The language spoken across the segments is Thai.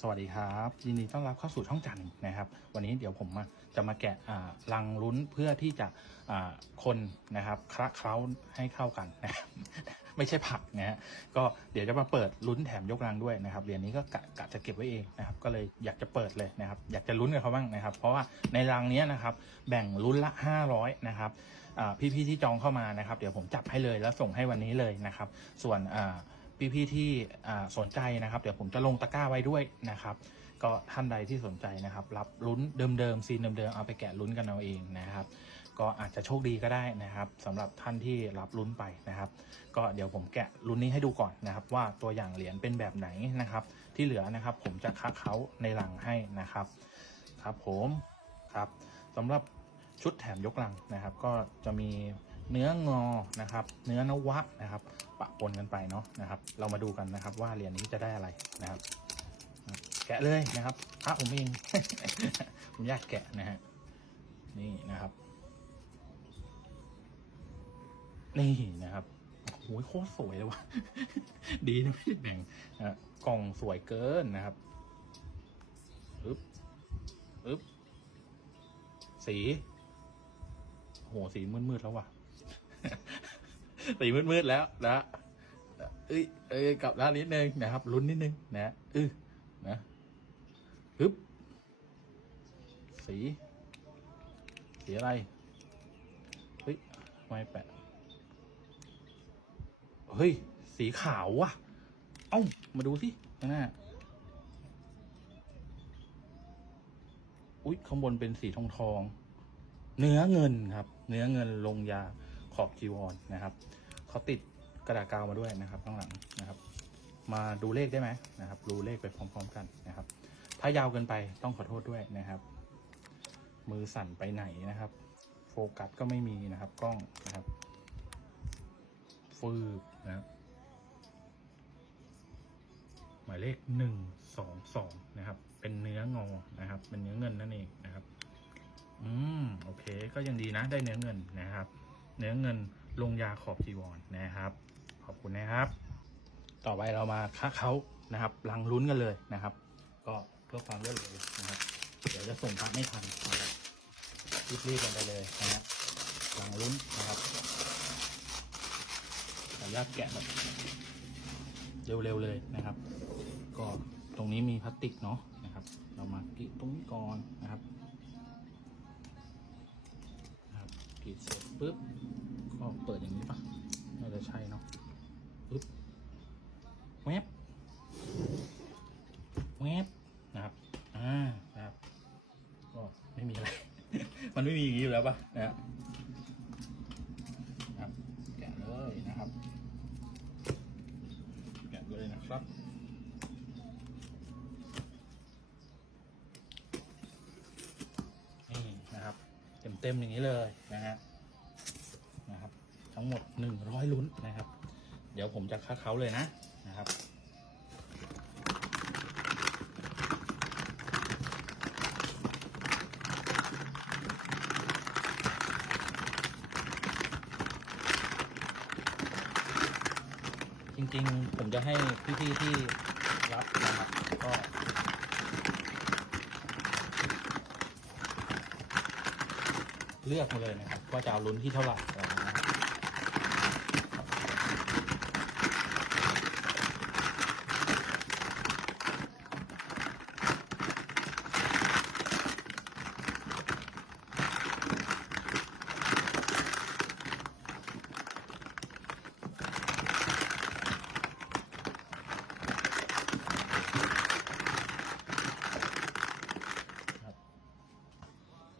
สวัสดีครับยินดีต้อนรับเข้าสู่ช่องจันนะครับ วันนี้เดี๋ยวผมมาจะมาแกะอ่าลังลุ้นเพื่อที่จะคนนะครับคละเคล้าให้เข้ากันนะครับไม่ใช่ผักนะฮะก็เดี๋ยวจะมาเปิดลุ้นแถมยกลังด้วยนะครับเหรียญนี้ก็กะกะจะเก็บไว้เองนะครับ ก็เลยอยากจะเปิดเลยนะครับ อยากจะลุ้นกับเขาบ้างนะครับ เพราะว่าในรังนี้นะครับ แบ่งลุ้นละ 500 นะครับพี่ๆที่จองเข้ามานะครับ เดี๋ยวผมจับให้เลยแล้วส่งให้วันนี้เลยนะครับ ส่วนอ่า พี่ๆที่สนใจนะครับ เดี๋ยวผมจะลงตะกร้าไว้ด้วยนะครับ ก็ท่านใดที่สนใจนะครับ รับลุ้นเดิมๆซีนเดิมๆเอาไปแกะลุ้นกันเอาเองนะครับ ก็อาจจะโชคดีก็ได้นะครับสำหรับท่านที่รับลุ้นไปนะครับ ก็เดี๋ยวผมแกะลุ้นนี้ให้ดูก่อนนะครับ ว่าตัวอย่างเหรียญเป็นแบบไหนนะครับ ที่เหลือนะครับ ผมจะคัดเขาในหลังให้นะครับ ครับผมครับสำหรับชุดแถมยกลังนะครับ ก็จะมี เนื้องอนะครับ เนื้อนวะนะครับ ปะปนกันไปเนาะนะครับ เรามาดูกันนะครับ ว่าเหรียญนี้จะได้อะไรนะครับ แกะเลยนะครับพระผมเอง ผมอยากแกะนะฮะนี่นะครับ นี่นะครับโอ้ยโคตรสวยเลยว่ะ ดีนะไม่ได้แบ่งนะกล่องสวยเกินนะครับอึ๊บอึ๊บสีโหสีมืดๆแล้วว่ะ สีมืดๆแล้วนะเอ้ยเอ้ยกลับด้านนิดนึงนะครับลุ้นนิดนึงนะอื้อนะฮึบสีสีอะไรเฮ้ยไม่แปะเฮ้ย สีขาวว่ะ เอ้า มาดูสิข้างหน้าอุ๊ยข้างบนเป็นสีทองทอง เนื้อเงินครับ เนื้อเงินลงยาขอบจีวรนะครับ เขาติดกระดาษกาวมาด้วยนะครับข้างหลังนะครับ มาดูเลขได้ไหมนะครับดูเลขไปพร้อม ๆ กันนะครับ ถ้ายาวเกินไปต้องขอโทษด้วยนะครับ มือสั่นไปไหนนะครับ โฟกัสก็ไม่มีนะครับกล้องนะครับฟืบนะครับหมายเลขหนึ่งสองสองนะครับ เป็นเนื้องอนะครับ เป็นเนื้อเงินนั่นเองนะครับ อืมโอเค ก็ยังดีนะ ได้เนื้อเงินนะครับ เนื้อเงิน ลงยาขอบจีวรนะครับ ขอบคุณนะครับ ต่อไปเรามาค้าเขานะครับลังลุ้นกันเลยนะครับ ก็เพื่อความรวดเร็วนะครับ เดี๋ยวจะส่งพระไม่ทันนะครับรีบๆกันไปเลยนะครับลังลุ้นนะครับขออนุญาตแกะแบบเร็วๆเลยนะครับ ก็ตรงนี้มีพลาสติกเนาะนะครับ เรามากรีดตรงนี้ก่อนนะครับนะครับกรีดเสร็จปุ๊บ ก็เปิดอย่างนี้ปะน่าจะใช่เนาะปุ๊บแวบแวบนะครับ อ่า นะครับ ก็ไม่มีอะไร มันไม่มีอย่างนี้อยู่แล้วปะนะครับนะครับแกะเลยนะครับ แกะเลยนะครับนี่นะครับ เต็มๆอย่างนี้เลยนะฮะ ทั้งหมดหนึ่งร้อยลุ้นนะครับ เดี๋ยวผมจะคัดเขาเลยนะนะครับจริงๆ ผมจะให้พี่ๆที่รับนะครับก็เลือกมาเลยนะครับว่าจะเอาลุ้นที่เท่าไหร่อะไรนะครับ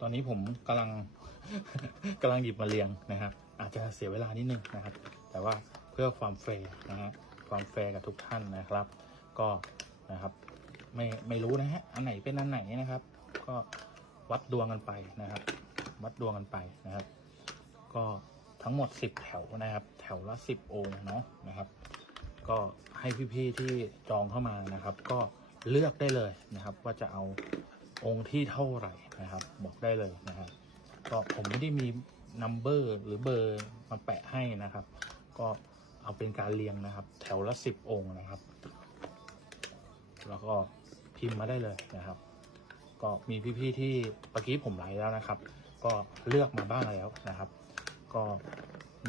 ต อนนี้ผมกำลังกำลังหยิบมาเรียงนะครับ อาจจะเสียเวลานิดนึงนะครับ แต่ว่าเพื่อความแฟร์นะฮะความแฟร์กับทุกท่านนะครับ ก็นะครับไม่ไม่รู้นะฮะอันไหนเป็นอันไหนนะครับ ก็วัดดวงกันไปนะครับ วัดดวงกันไปนะครับ ก็ทั้งหมด 10 แถวนะครับ แถวละ 10 องค์เนาะนะครับ ก็ให้พี่ๆที่จองเข้ามานะครับ ก็เลือกได้เลยนะครับ ว่าจะเอา องค์ที่เท่าไหร่นะครับบอกได้เลยนะครับก็ผมไม่ได้มีนัมเบอร์หรือเบอร์มาแปะให้นะครับ ก็เอาเป็นการเรียงนะครับ แถวละสิบองค์นะครับ แล้วก็พิมพ์มาได้เลยนะครับ ก็มีพี่ๆที่เมื่อกี้ผมไลฟ์แล้วนะครับ ก็เลือกมาบ้างแล้วนะครับ ก็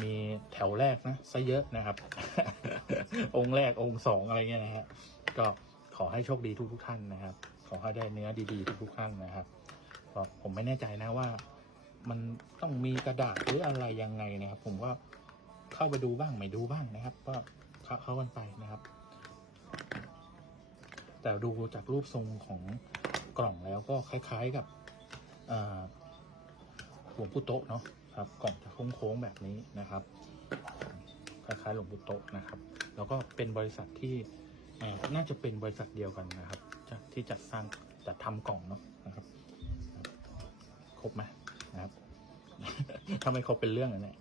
มีแถวแรกนะซะเยอะนะครับ องค์แรกองค์สองอะไรเงี้ยนะฮะก็ขอให้โชคดีทุกทุกๆท่านนะครับ ขอให้ได้เนื้อดีๆทุกทุกๆท่านนะครับก็ผมไม่แน่ใจนะว่า มันต้องมีกระดาษหรืออะไรยังไงนะครับ ผมก็เข้าไปดูบ้างไม่ดูบ้างนะครับ ก็เข้ากันไปนะครับ แต่ดูจากรูปทรงของกล่องแล้วก็คล้ายๆกับหลวงปู่โตเนาะครับกล่องจะโค้งๆแบบนี้นะครับคล้ายๆหลวงปู่โตนะครับ แล้วก็เป็นบริษัทที่น่าจะเป็นบริษัทเดียวกันนะครับ ที่จัดสร้างจัดทำกล่องเนาะนะครับ ครบไหมนะครับถ้าไมครบเป็นเรื่องนะเนี่ย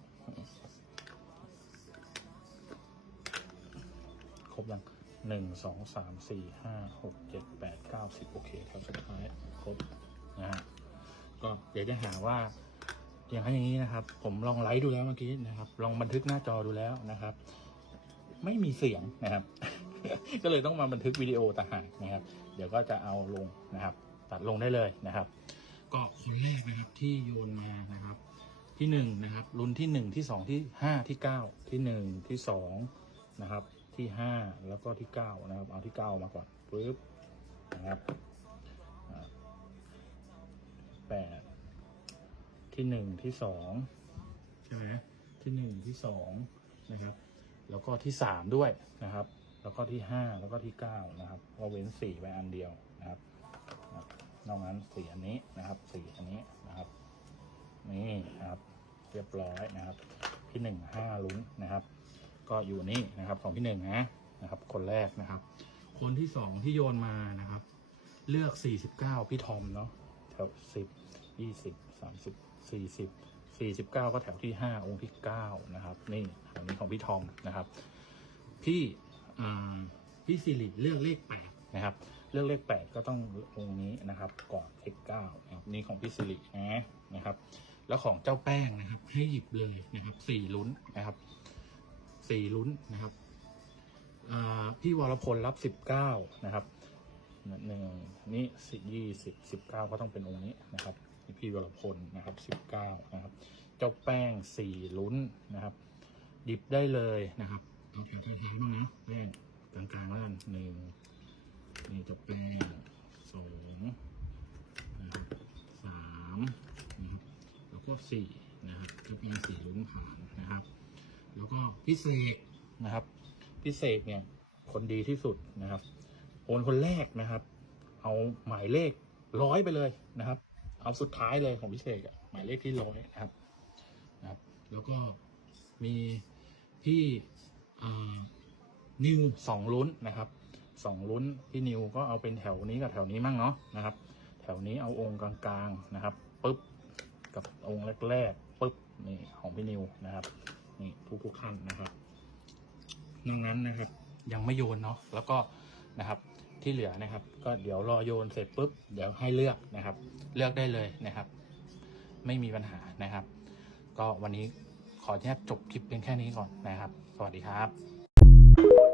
ครบยังหนึ่งสองสามสี่ห้าหกเจ็ดแปดเก้าสิบโอเคแถวสุดท้ายครบนะฮะก็เดี๋ยวจะหาว่า อย่างนั้นอย่างนี้นะครับ ผมลองไลฟ์ดูแล้วเมื่อกี้นะครับ ลองบันทึกหน้าจอดูแล้วนะครับ ไม่มีเสียงนะครับ ก็เลยต้องมาบันทึกวิดีโอต่างหากนะครับ เดี๋ยวก็จะเอาลงนะครับ ตัดลงได้เลยนะครับ ก็คนแรกนะครับที่โยนมานะครับ ที่หนึ่งนะครับ รุ่นที่หนึ่งที่สองที่ห้าที่เก้าที่หนึ่งที่สองนะครับที่ห้าแล้วก็ที่เก้านะครับ เอาที่เก้ามาก่อนปึ๊บนะครับแปดที่หนึ่งที่สองใช่ไหมที่หนึ่งที่สองนะครับ แล้วก็ที่สามด้วยนะครับ แล้วก็ที่ห้าแล้วก็ที่เก้านะครับ ก็เว้นสี่ไว้อันเดียวนะครับนอกนั้นสีอันนี้นะครับสีอันนี้นะครับ นี่นะครับ เรียบร้อยนะครับ พี่หนึ่งห้าลุ้นนะครับ ก็อยู่นี่นะครับของพี่หนึ่งนะนะครับ คนแรกนะครับ คนที่สองที่โยนมานะครับ เลือกสี่สิบเก้าพี่ทอมเนาะแถวสิบยี่สิบสามสิบสี่สิบสี่สิบเก้าก็แถวที่ห้าองค์ที่เก้านะครับ นี่แถวนี้ของพี่ทอมนะครับ พี่ อ่าพี่สิริเลือกเลขแปดนะครับ เลือกเลขแปดก็ต้ององค์นี้นะครับ ก่อนเลขเก้านะครับนี่ของพี่สิรินะนะครับ แล้วของเจ้าแป้งนะครับ ให้หยิบเลยนะครับสี่ลุ้นนะครับสี่ลุ้นนะครับพี่วรพลรับสิบเก้านะครับหนึ่งนี่สิยี่สิบสิบเก้าก็ต้องเป็นองค์นี้นะครับนี่พี่วรพลนะครับสิบเก้านะครับ เจ้าแป้งสี่ลุ้นนะครับหยิบได้เลยนะครับ เอาแถวท้ายๆบ้างนะแป้งกลางๆแล้วกันหนึ่งนี่จะแป้งสองนะครับสามนะครับแล้วก็สี่นะครับจะเป็นสี่ลุ้นผ่านนะครับ แล้วก็พิเศษนะครับ พิเศษเนี่ยคนดีที่สุดนะครับโอนคนแรกนะครับ เอาหมายเลขร้อยไปเลยนะครับ เอาสุดท้ายเลยของพิเศษอะหมายเลขที่ร้อยนะครับนะครับ แล้วก็มีพี่ นิวสองลุ้นนะครับสองลุ้นพี่นิวก็เอาเป็นแถวนี้กับแถวนี้มั่งเนาะนะครับ แถวนี้เอาองค์กลางๆนะครับปุ๊บกับองค์แรกๆปุ๊บนี่ของพี่นิวนะครับนี่ทุกๆขั้นนะครับดังนั้นนะครับ ยังไม่โยนเนาะแล้วก็นะครับที่เหลือนะครับ ก็เดี๋ยวรอโยนเสร็จปุ๊บเดี๋ยวให้เลือกนะครับ เลือกได้เลยนะครับ ไม่มีปัญหานะครับ ก็วันนี้ขออนุญาตจบคลิปเพียงแค่นี้ก่อนนะครับ วัสดีครับ